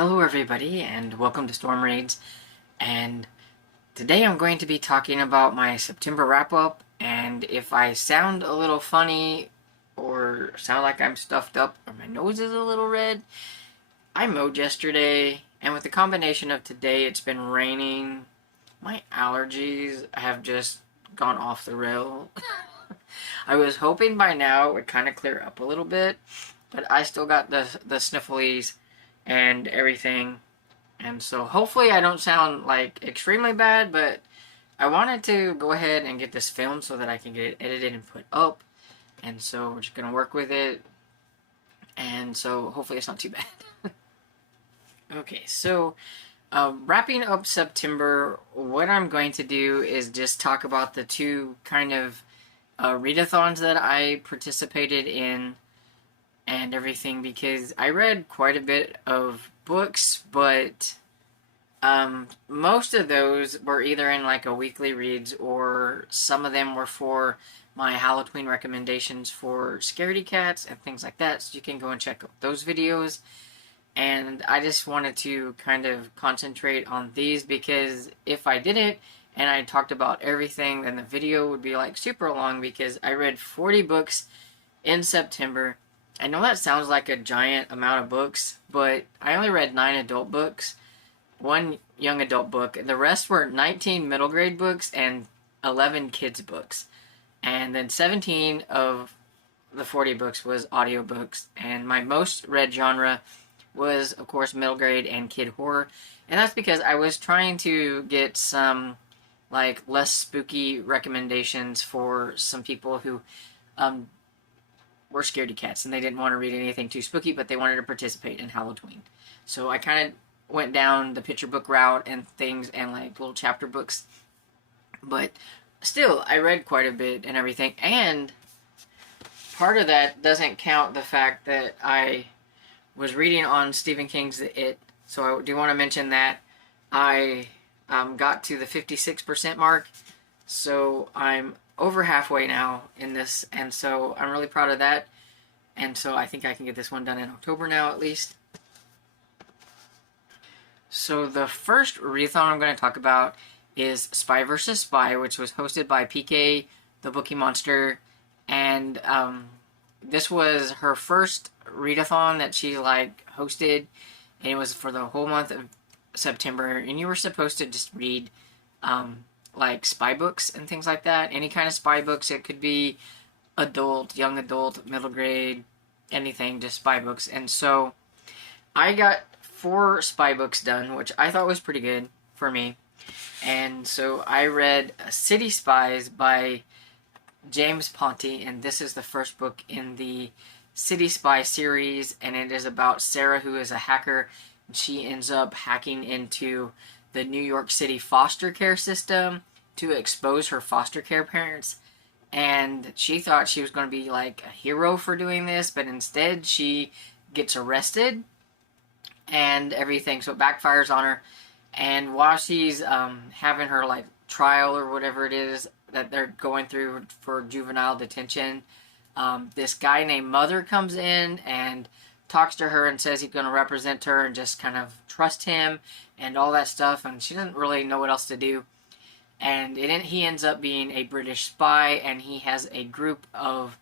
Hello everybody and welcome to Storm Raids, and today I'm going to be talking about my September wrap-up. And if I sound a little funny or sound like I'm stuffed up or my nose is a little red, I mowed yesterday, and with the combination of today it's been raining, my allergies have just gone off the rail. I was hoping by now it would kind of clear up a little bit, but I still got the snifflies and everything. And so hopefully I don't sound like extremely bad, but I wanted to go ahead and get this filmed so that I can get it edited and put up. And so we're just going to work with it. And so hopefully it's not too bad. Okay, so wrapping up September, what I'm going to do is just talk about the two kind of readathons that I participated in and everything, because I read quite a bit of books, but most of those were either in like a weekly reads, or some of them were for my Halloween recommendations for scaredy cats and things like that, so you can go and check out those videos. And I just wanted to kind of concentrate on these, because if I didn't and I talked about everything, then the video would be like super long, because I read 40 books in September. I know that sounds like a giant amount of books, but I only read 9 adult books, 1 young adult book, and the rest were 19 middle grade books and 11 kids books. And then 17 of the 40 books was audiobooks, and my most read genre was, of course, middle grade and kid horror. And that's because I was trying to get some like less spooky recommendations for some people who were scaredy cats, and they didn't want to read anything too spooky, but they wanted to participate in Halloween. So I kind of went down the picture book route and things, and like little chapter books. But still, I read quite a bit and everything. And part of that doesn't count the fact that I was reading on Stephen King's The It. So I do want to mention that I got to the 56% mark. So I'm over halfway now in this, and so I'm really proud of that. And so I think I can get this one done in October now, at least. So the first readathon I'm going to talk about is Spy vs. Spy, which was hosted by PK the Bookie Monster. And this was her first readathon that she like hosted, and it was for the whole month of September. And you were supposed to just read like spy books and things like that. Any kind of spy books. It could be adult, young adult, middle grade, anything, just spy books. And so I got 4 spy books done, which I thought was pretty good for me. And so I read City Spies by James Ponti, and this is the first book in the City Spy series, and it is about Sarah, who is a hacker. She ends up hacking into the New York City foster care system to expose her foster care parents. And she thought she was going to be like a hero for doing this, but instead she gets arrested and everything, so it backfires on her. And while she's having her like trial or whatever it is that they're going through for juvenile detention, this guy named Mother comes in and talks to her and says he's going to represent her and just kind of trust him and all that stuff, and she doesn't really know what else to do. And he ends up being a British spy, and he has a group of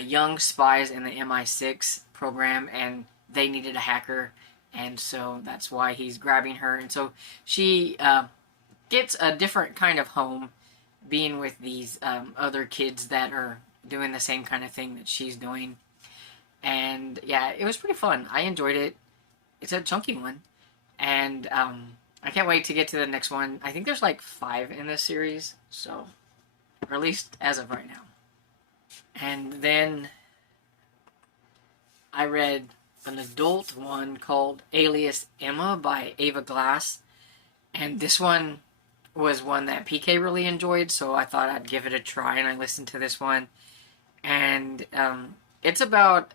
young spies in the MI6 program, and they needed a hacker, and so that's why he's grabbing her. And so she gets a different kind of home being with these other kids that are doing the same kind of thing that she's doing. And yeah, it was pretty fun. I enjoyed it. It's a chunky one. And I can't wait to get to the next one. I think there's like 5 in this series, so, or at least as of right now. And then I read an adult one called Alias Emma by Ava Glass. And this one was one that PK really enjoyed, so I thought I'd give it a try, and I listened to this one. And it's about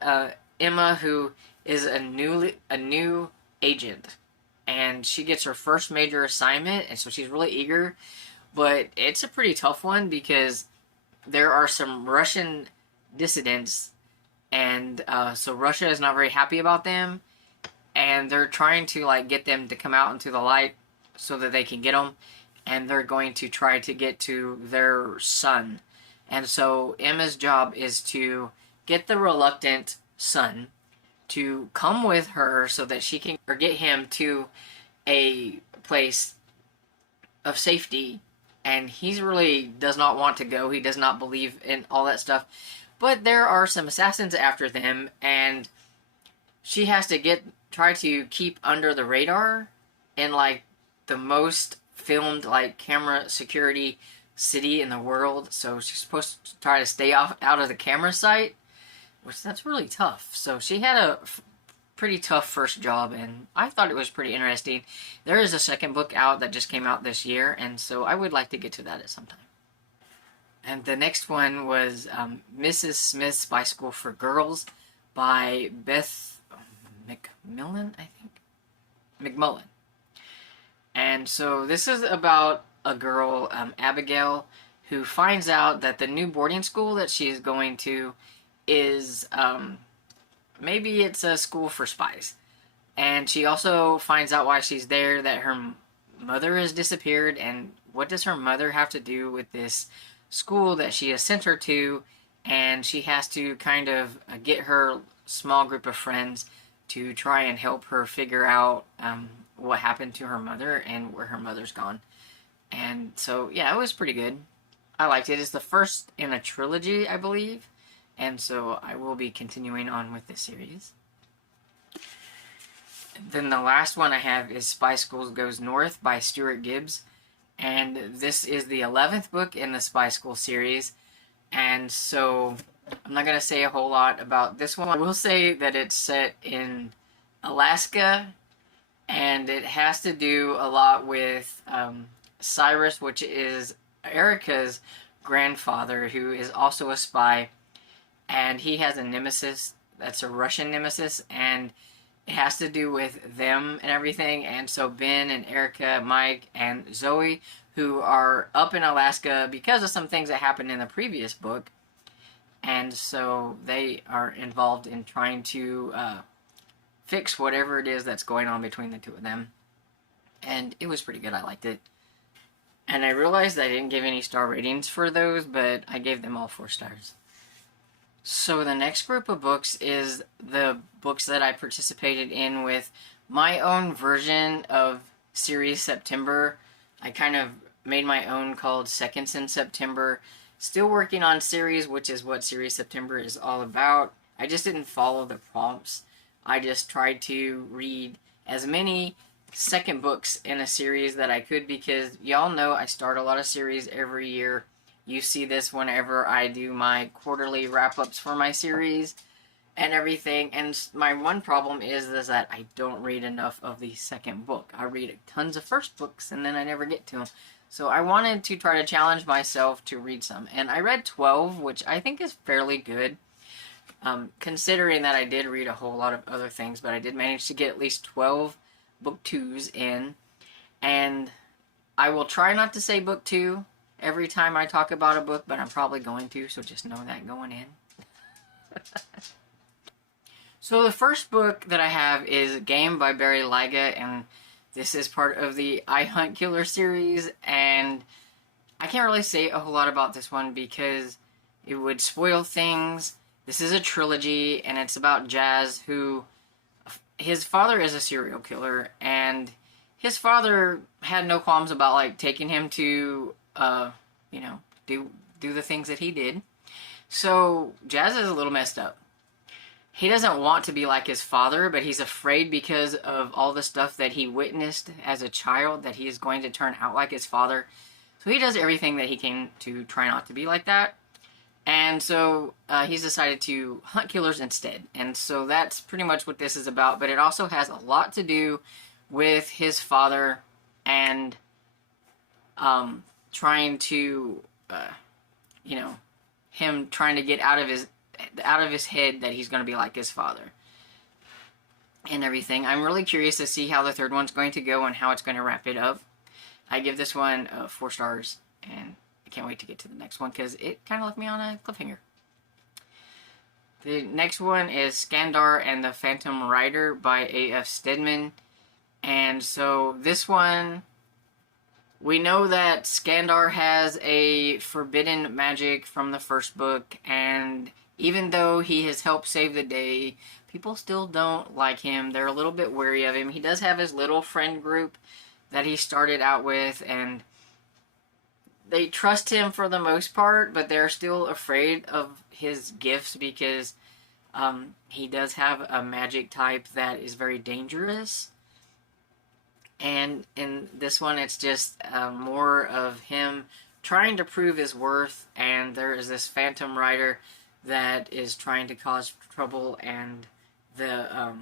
Emma, who is a new agent, and she gets her first major assignment, and so she's really eager. But it's a pretty tough one, because there are some Russian dissidents, and so Russia is not very happy about them. and they're trying to like get them to come out into the light so that they can get them, and they're going to try to get to their son. And so Emma's job is to get the reluctant son to come with her so that she can, or get him to a place of safety. And he really does not want to go. He does not believe in all that stuff. But there are some assassins after them, and she has to try to keep under the radar in like the most filmed like camera security city in the world. So she's supposed to try to stay out of the camera sight, which that's really tough. So she had a pretty tough first job, and I thought it was pretty interesting. There is a second book out that just came out this year, and so I would like to get to that at some time. And the next one was Mrs. Smith's Spy School for Girls by Beth McMillan, I think. McMullen. And so this is about a girl, Abigail, who finds out that the new boarding school that she is going to is, maybe it's a school for spies. And she also finds out why she's there, that her mother has disappeared, and what does her mother have to do with this school that she has sent her to, and she has to kind of get her small group of friends to try and help her figure out what happened to her mother and where her mother's gone. And so, yeah, it was pretty good. I liked it. It's the first in a trilogy, I believe. And so I will be continuing on with this series. Then the last one I have is Spy School Goes North by Stuart Gibbs. And this is the 11th book in the Spy School series. And so I'm not going to say a whole lot about this one. I will say that it's set in Alaska, and it has to do a lot with Cyrus, which is Erica's grandfather, who is also a spy, and he has a nemesis that's a Russian nemesis, and it has to do with them and everything. And so Ben and Erica, Mike, and Zoe, who are up in Alaska because of some things that happened in the previous book, and so they are involved in trying to fix whatever it is that's going on between the two of them. And it was pretty good. I liked it. And I realized I didn't give any star ratings for those, but I gave them all 4 stars. So the next group of books is the books that I participated in with my own version of Series September. I kind of made my own called Seconds in September. Still working on series, which is what Series September is all about. I just didn't follow the prompts. I just tried to read as many second books in a series that I could, because y'all know I start a lot of series every year. You see this whenever I do my quarterly wrap-ups for my series and everything. And my one problem is that I don't read enough of the second book. I read tons of first books and then I never get to them. So I wanted to try to challenge myself to read some. And I read 12, which I think is fairly good. Considering that I did read a whole lot of other things, but I did manage to get at least 12 book 2s in. And I will try not to say book 2 every time I talk about a book, but I'm probably going to, so just know that going in. So the first book that I have is Game by Barry Lyga, and this is part of the I Hunt Killer series, and I can't really say a whole lot about this one because it would spoil things. This is a trilogy, and it's about Jazz, who, his father is a serial killer, and his father had no qualms about, like, taking him to, you know, do the things that he did. So Jazz is a little messed up. He doesn't want to be like his father, but he's afraid because of all the stuff that he witnessed as a child that he is going to turn out like his father. So he does everything that he can to try not to be like that. And so he's decided to hunt killers instead. And so that's pretty much what this is about. But it also has a lot to do with his father and trying to, you know, him trying to get out of his head that he's going to be like his father and everything. I'm really curious to see how the third one's going to go and how it's going to wrap it up. I give this one 4 stars, and I can't wait to get to the next one because it kind of left me on a cliffhanger. The next one is Skandar and the Phantom Rider by A.F. Stedman. And so this one, we know that Skandar has a forbidden magic from the first book, and even though he has helped save the day, people still don't like him. They're a little bit wary of him. He does have his little friend group that he started out with, and they trust him for the most part, but they're still afraid of his gifts because he does have a magic type that is very dangerous. And in this one, it's just more of him trying to prove his worth, and there is this Phantom Rider that is trying to cause trouble, and the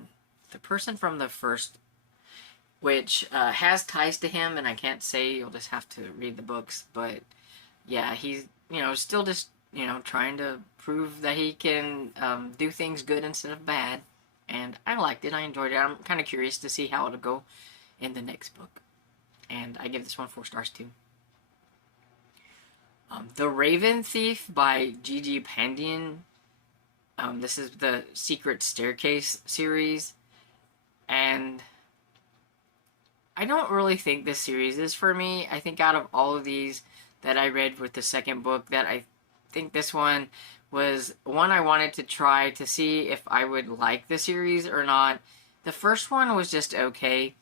person from the first, which has ties to him, and I can't say, you'll just have to read the books, but yeah, he's, still just, trying to prove that he can do things good instead of bad, and I liked it, I enjoyed it. I'm kind of curious to see how it'll go in the next book, and I give this one 4 stars too. The Raven Thief by Gigi Pandian. This is the Secret Staircase series, and I don't really think this series is for me. I think out of all of these that I read with the second book, that I think this one was one I wanted to try to see if I would like the series or not. The first one was just okay,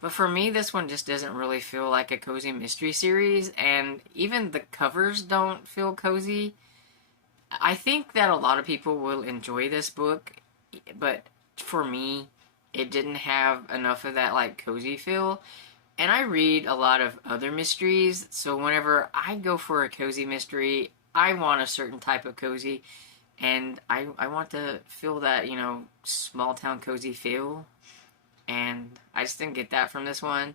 but for me, this one just doesn't really feel like a cozy mystery series, and even the covers don't feel cozy. I think that a lot of people will enjoy this book, but for me, it didn't have enough of that, like, cozy feel. And I read a lot of other mysteries, so whenever I go for a cozy mystery, I want a certain type of cozy, and I want to feel that, small town cozy feel. And I just didn't get that from this one.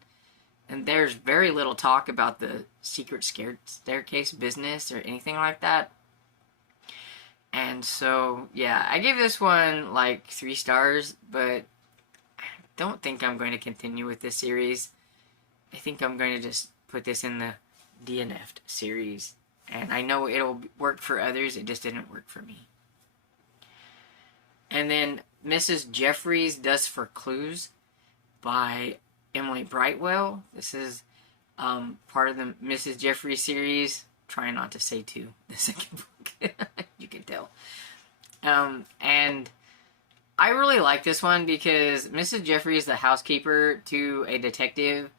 And there's very little talk about the secret staircase business or anything like that. And so, yeah, I gave this one like 3 stars, but I don't think I'm going to continue with this series. I think I'm going to just put this in the DNF'd series. And I know it'll work for others, it just didn't work for me. And then Mrs. Jeffries Does for Clues by Emily Brightwell. This is part of the Mrs. Jeffries series. Trying not to say 2, the second book. You can tell. And I really like this one because Mrs. Jeffries is the housekeeper to a detective,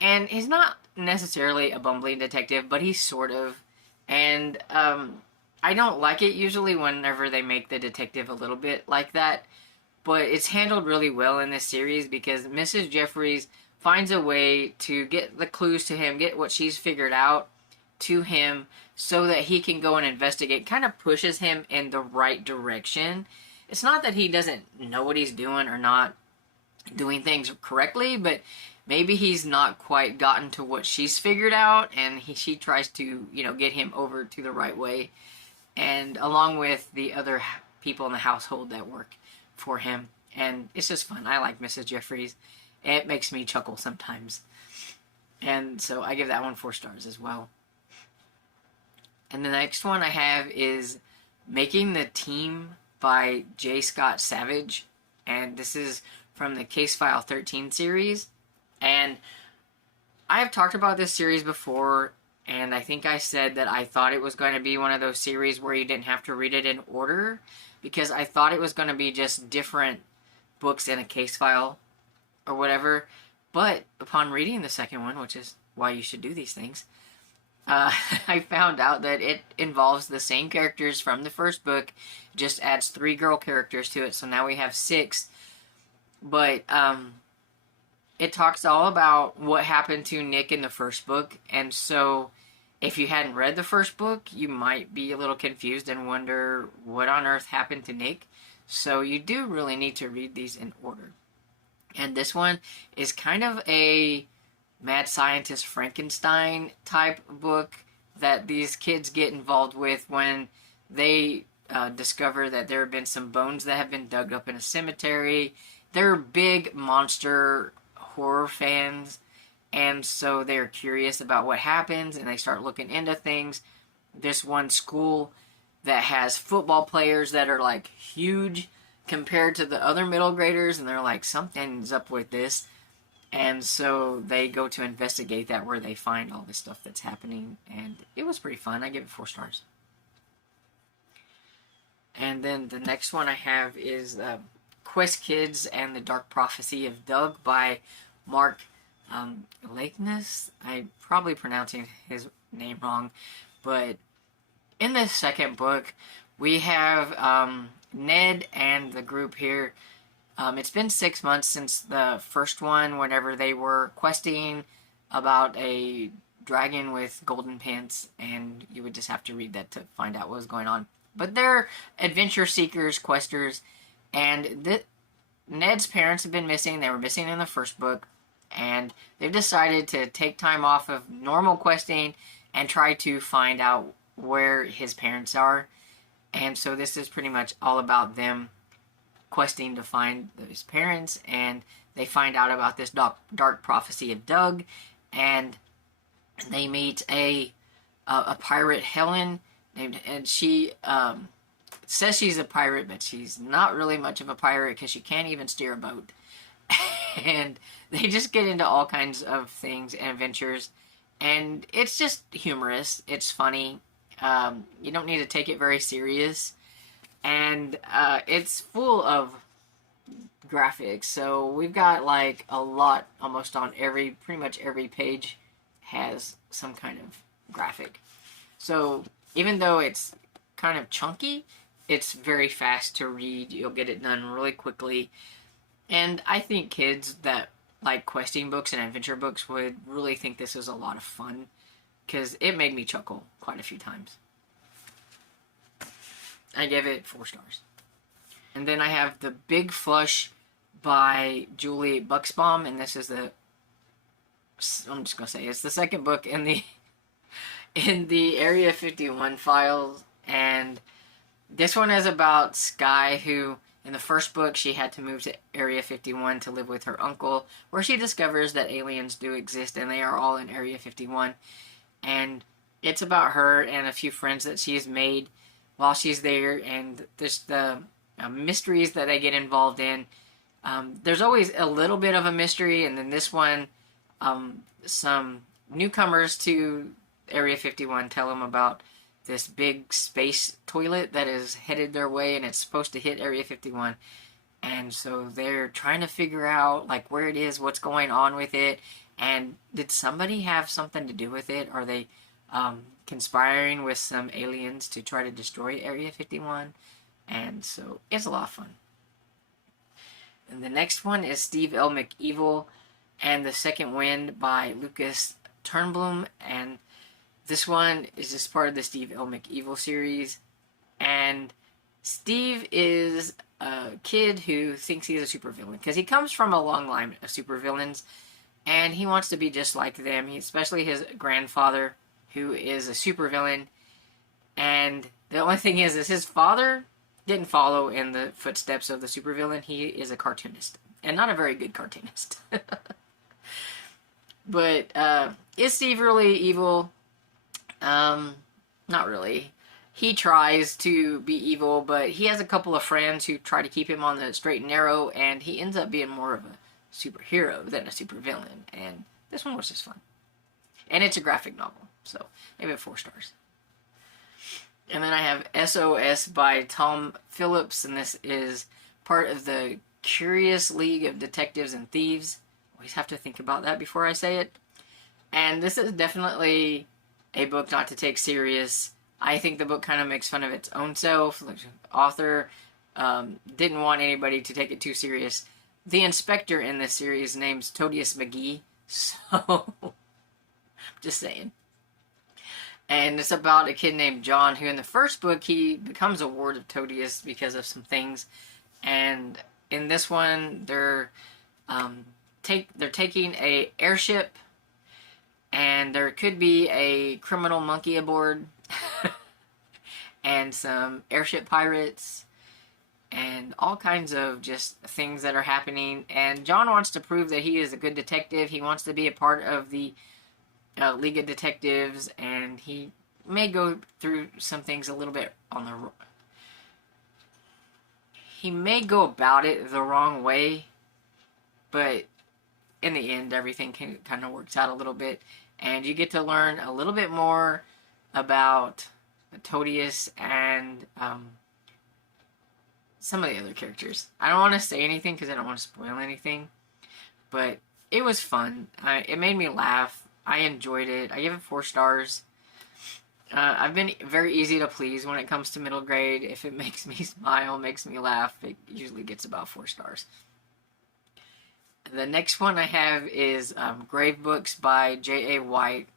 and he's not necessarily a bumbling detective, but he's sort of. And I don't like it usually whenever they make the detective a little bit like that, but it's handled really well in this series because Mrs. Jeffries finds a way to get the clues to him, get what she's figured out to him so that he can go and investigate, kind of pushes him in the right direction. It's not that he doesn't know what he's doing or not doing things correctly, but maybe he's not quite gotten to what she's figured out, and she tries to, get him over to the right way, and along with the other people in the household that work for him. And it's just fun. I like Mrs. Jeffries. It makes me chuckle sometimes. And so I give that one 4 stars as well. And the next one I have is Making the Team by J. Scott Savage. And this is from the Case File 13 series. And I have talked about this series before, and I think I said that I thought it was going to be one of those series where you didn't have to read it in order, because I thought it was going to be just different books in a case file or whatever. But upon reading the second one, which is why you should do these things, I found out that it involves the same characters from the first book, just adds 3 girl characters to it, so now we have 6. But it talks all about what happened to Nick in the first book, and so if you hadn't read the first book, you might be a little confused and wonder what on earth happened to Nick. So you do really need to read these in order. And this one is kind of a mad scientist Frankenstein type book that these kids get involved with when they discover that there have been some bones that have been dug up in a cemetery. They're big monster horror fans, and so they're curious about what happens, and they start looking into things. This one school that has football players that are like huge compared to the other middle graders, and they're like, something's up with this. And so they go to investigate that, where they find all this stuff that's happening, and it was pretty fun. I give it 4 stars. And then the next one I have is Quest Kids and the Dark Prophecy of Doug by Mark Lakeness. I'm probably pronouncing his name wrong, but in the second book, we have Ned and the group here. It's been 6 months since the first one, whenever they were questing about a dragon with golden pants, and you would just have to read that to find out what was going on. But they're adventure seekers, questers, and Ned's parents have been missing. They were missing in the first book, and they've decided to take time off of normal questing and try to find out where his parents are. And so this is pretty much all about them questing to find his parents, and they find out about this dark prophecy of Doug, and they meet a pirate, Helen, and she says she's a pirate, but she's not really much of a pirate because she can't even steer a boat. And they just get into all kinds of things and adventures, and it's just humorous. It's funny. You don't need to take it very serious, and it's full of graphics. So we've got like a lot, almost on pretty much every page has some kind of graphic. So even though it's kind of chunky, it's very fast to read. You'll get it done really quickly. And I think kids that like questing books and adventure books would really think this is a lot of fun, because it made me chuckle quite a few times. I give it 4 stars. And then I have The Big Flush by Julie Buxbaum, and this is I'm just going to say, it's the second book in the Area 51 files, and this one is about Sky, who in the first book she had to move to Area 51 to live with her uncle, where she discovers that aliens do exist and they are all in Area 51. And it's about her and a few friends that she's made while she's there, and there's the mysteries that they get involved in. There's always a little bit of a mystery, and then this one, some newcomers to Area 51 tell them about this big space toilet that is headed their way, and it's supposed to hit Area 51. And so they're trying to figure out like where it is, what's going on with it, and did somebody have something to do with it? Are they conspiring with some aliens to try to destroy Area 51? And so it's a lot of fun. And the next one is Steve L. McEvil and The Second Wind by Lucas Turnblom, and this one is just part of the Steve L. McEvil series. And Steve is a kid who thinks he's a supervillain, because he comes from a long line of supervillains, and he wants to be just like them, especially his grandfather, who is a supervillain. And the only thing is his father didn't follow in the footsteps of the supervillain. He is a cartoonist, and not a very good cartoonist. But is Steve really evil? Not really. He tries to be evil, but he has a couple of friends who try to keep him on the straight and narrow, and he ends up being more of a superhero than a supervillain. And this one was just fun. And it's a graphic novel, so I give it 4 stars. And then I have SOS by Tom Phillips, and this is part of the Curious League of Detectives and Thieves. Always have to think about that before I say it. And this is definitely a book not to take serious. I think the book kind of makes fun of its own self. The author didn't want anybody to take it too serious. The inspector in this series name's Todious McGee, so just saying. And it's about a kid named John, who in the first book he becomes a ward of Todious because of some things, and in this one they're taking a airship, and there could be a criminal monkey aboard, and some airship pirates, and all kinds of just things that are happening. And John wants to prove that he is a good detective. He wants to be a part of the League of Detectives, and he may go through some things a little bit on the... He may go about it the wrong way, but in the end, everything kind of works out a little bit, and you get to learn a little bit more about Todius and some of the other characters. I don't want to say anything because I don't want to spoil anything, but it was fun. It made me laugh. I enjoyed it. I give it 4 stars. I've been very easy to please when it comes to middle grade. If it makes me smile, makes me laugh, it usually gets about 4 stars. The next one I have is Grave Books by J.A. White,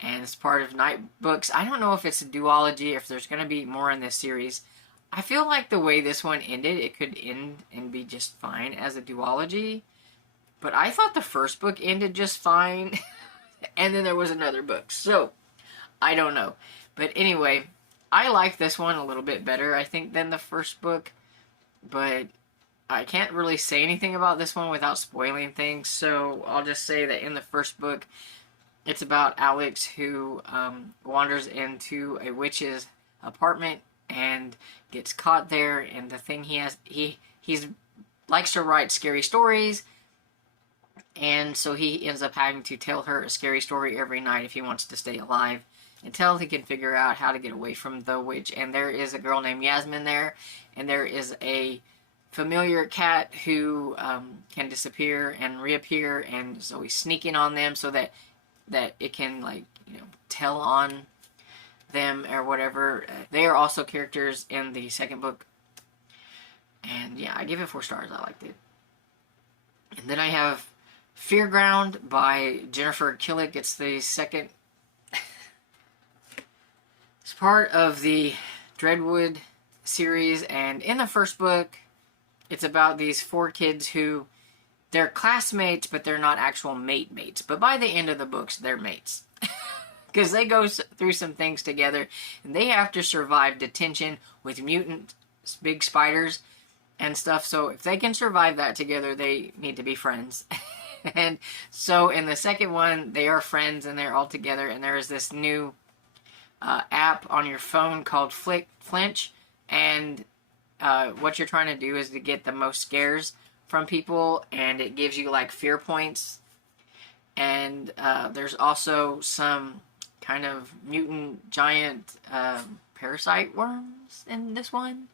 and it's part of Night Books. I don't know if it's a duology, if there's going to be more in this series. I feel like the way this one ended, it could end and be just fine as a duology, but I thought the first book ended just fine, and then there was another book, so I don't know. But anyway, I like this one a little bit better, I think, than the first book, but I can't really say anything about this one without spoiling things, so I'll just say that in the first book, it's about Alex who wanders into a witch's apartment and gets caught there, and the thing he's likes to write scary stories, and so he ends up having to tell her a scary story every night if he wants to stay alive, until he can figure out how to get away from the witch. And there is a girl named Yasmin there, and there is a familiar cat who can disappear and reappear, and so he's sneaking on them so that it can, like, you know, tell on them or whatever. They are also characters in the second book, and yeah, I give it 4 stars. I liked it. And then I have Fearground by Jennifer Killick. It's the second. It's part of the Dreadwood series, and in the first book, it's about these 4 kids who, they're classmates, but they're not actual mates. But by the end of the books, they're mates. Because they go through some things together, and they have to survive detention with mutant big spiders and stuff. So if they can survive that together, they need to be friends. And so in the second one, they are friends, and they're all together, and there is this new app on your phone called Flinch, and what you're trying to do is to get the most scares from people, and it gives you like fear points. And there's also some kind of mutant giant parasite worms in this one,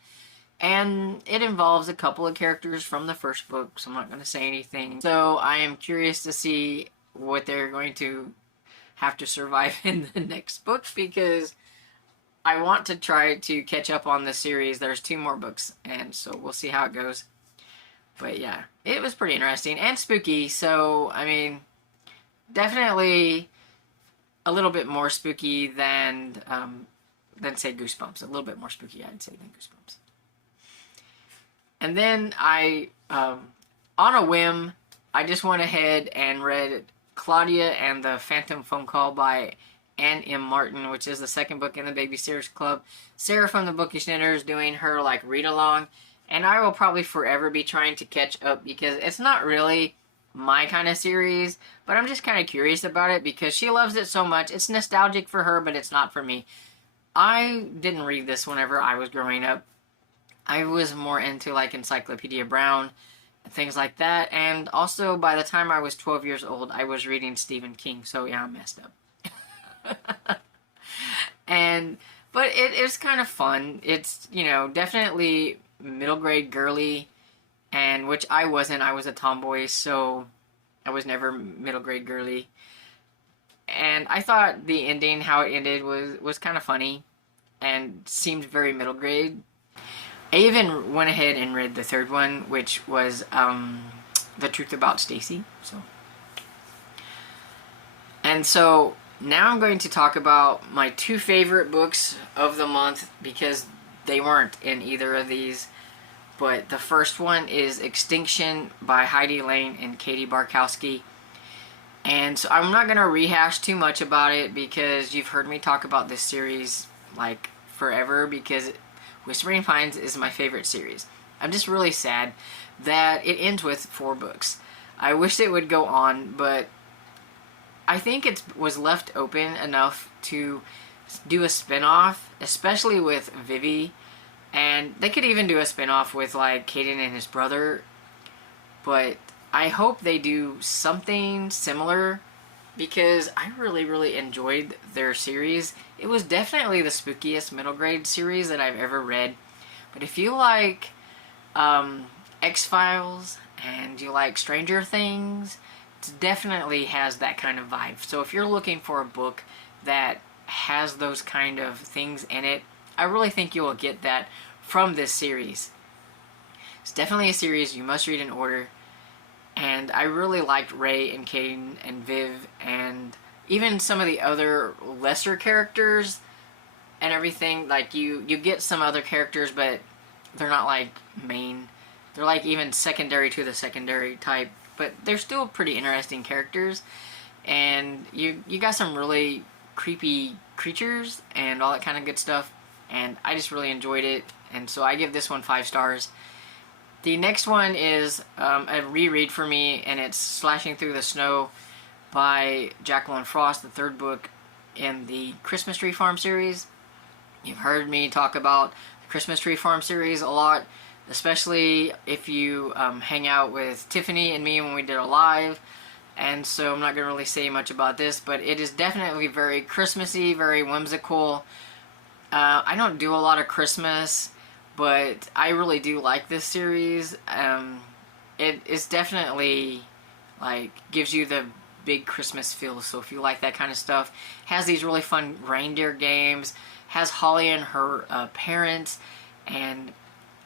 and it involves a couple of characters from the first book, so I'm not going to say anything. So I am curious to see what they're going to have to survive in the next book, because I want to try to catch up on the series. There's 2 more books, and so we'll see how it goes. But yeah, it was pretty interesting and spooky, so I mean, definitely a little bit more spooky than say Goosebumps. A little bit more spooky, I'd say, than Goosebumps. And then I, on a whim, I just went ahead and read Claudia and the Phantom Phone Call by Anne M. Martin, which is the second book in the Babysitters Club. Sarah from the Bookish Knitter is doing her, like, read-along, and I will probably forever be trying to catch up, because it's not really my kind of series, but I'm just kind of curious about it because she loves it so much. It's nostalgic for her, but it's not for me. I didn't read this whenever I was growing up. I was more into, like, Encyclopedia Brown, things like that, and also by the time I was 12 years old, I was reading Stephen King, so yeah, I'm messed up. But it's kind of fun. It's, you know, definitely middle grade girly, and which I wasn't. I was a tomboy, so I was never middle grade girly. And I thought the ending, how it ended, was kind of funny and seemed very middle grade. I even went ahead and read the third one, which was The Truth About Stacy. So now I'm going to talk about my 2 favorite books of the month, because they weren't in either of these. But the first one is Extinction by Heidi Lane and Katie Barkowski. And so I'm not going to rehash too much about it, because you've heard me talk about this series like forever, because Whispering Pines is my favorite series. I'm just really sad that it ends with 4 books. I wish it would go on, but I think it was left open enough to do a spin-off, especially with Vivi, and they could even do a spin-off with like Caden and his brother, but I hope they do something similar because I really enjoyed their series. It was definitely the spookiest middle grade series that I've ever read. But if you like X-Files and you like Stranger Things, it definitely has that kind of vibe. So if you're looking for a book that has those kind of things in it, I really think you will get that from this series. It's definitely a series you must read in order. And I really liked Ray and Caden and Viv and even some of the other lesser characters and everything. Like you get some other characters, but they're not like main. They're like even secondary to the secondary type, but they're still pretty interesting characters. And you got some really creepy creatures and all that kind of good stuff. And I just really enjoyed it. And so I give this one 5 stars. The next one is a reread for me, and it's Slashing Through the Snow by Jacqueline Frost, the 3rd book in the Christmas Tree Farm series. You've heard me talk about the Christmas Tree Farm series a lot, especially if you hang out with Tiffany and me when we did a live, and so I'm not going to really say much about this, but it is definitely very Christmassy, very whimsical. I don't do a lot of Christmas, but I really do like this series. It is definitely like gives you the big Christmas feel. So if you like that kind of stuff, has these really fun reindeer games, has Holly and her parents, and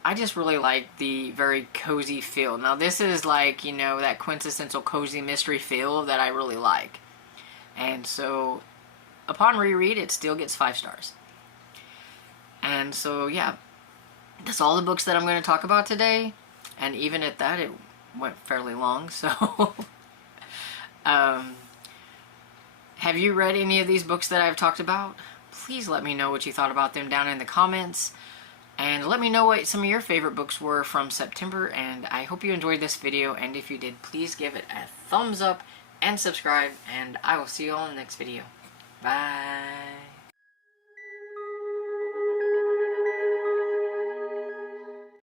I just really like the very cozy feel. Now this is like, you know, that quintessential cozy mystery feel that I really like. And so upon reread, it still gets 5 stars. And so yeah, that's all the books that I'm going to talk about today, and even at that, it went fairly long, so have you read any of these books that I've talked about? Please let me know what you thought about them down in the comments, and let me know what some of your favorite books were from September, and I hope you enjoyed this video, and if you did, please give it a thumbs up and subscribe, and I will see you all in the next video. Bye!